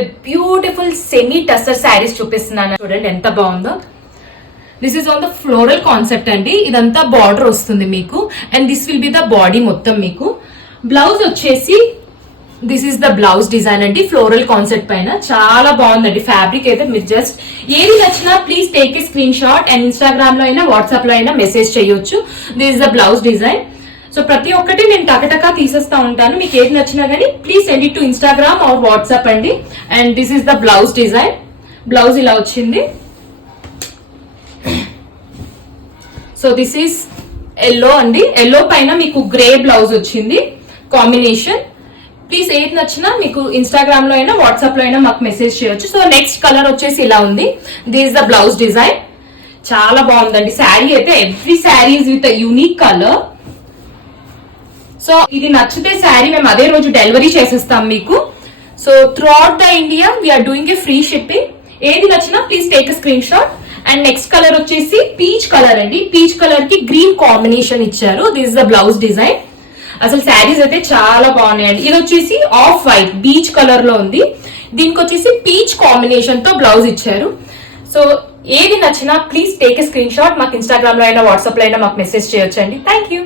A beautiful semi tussar saris చూపిస్తున్నాను. చూడండి ఎంత బాగుందో. This is on the floral concept అండి. ఇదంతా బార్డర్ వస్తుంది మీకు and this will be the body మొత్తం. మీకు బ్లౌజ్ వచ్చేసి this is the blouse design అండి, ఫ్లోరల్ కాన్సెప్ట్ పైన. చాలా బాగుందండి ఫ్యాబ్రిక్ అయితే. మీరు జస్ట్ ఏది నచ్చినా please take a screen shot and Instagram లో అయినా వాట్సాప్ లో అయినా మెసేజ్ చేయొచ్చు. This is the blouse design. So ప్రతి ఒక్కటి నేను టకటకా తీసేస్తా ఉంటాను. మీకు ఏది నచ్చినా కానీ please send it to Instagram or WhatsApp అండి. And this is the blouse design. Blouse ఇలా వచ్చింది. సో దిస్ ఈస్ ఎల్లో అండి. ఎల్లో పైన మీకు గ్రే బ్లౌజ్ వచ్చింది కాంబినేషన్. ప్లీజ్ ఏది నచ్చినా మీకు ఇన్స్టాగ్రామ్ లో అయినా వాట్సాప్ లో అయినా మాకు మెసేజ్ చేయొచ్చు. సో నెక్స్ట్ కలర్ వచ్చేసి ఇలా ఉంది. This is the blouse design. చాలా బాగుందండి శారీ అయితే. Every sari is with unique colour. So ఇది నచ్చితే శారీ మేము అదే రోజు డెలివరీ చేసేస్తాం మీకు. So throughout the India we are doing a free shipping. ఏది నచ్చినా please take a screenshot. And next colour వచ్చేసి పీచ్ కలర్ అండి. పీచ్ కలర్ కి గ్రీన్ కాంబినేషన్ ఇచ్చారు. This is the blouse design. అసలు శారీస్ అయితే చాలా బాగున్నాయండి. ఇది వచ్చేసి ఆఫ్ వైట్ బీచ్ కలర్ లో ఉంది. దీనికి వచ్చేసి పీచ్ కాంబినేషన్ తో బ్లౌజ్ ఇచ్చారు. సో ఏది నచ్చినా please take a screen shot. మాకు ఇన్స్టాగ్రామ్ లో అయినా వాట్సాప్ లో అయినా మాకు మెసేజ్ చేయొచ్చండి. Thank you.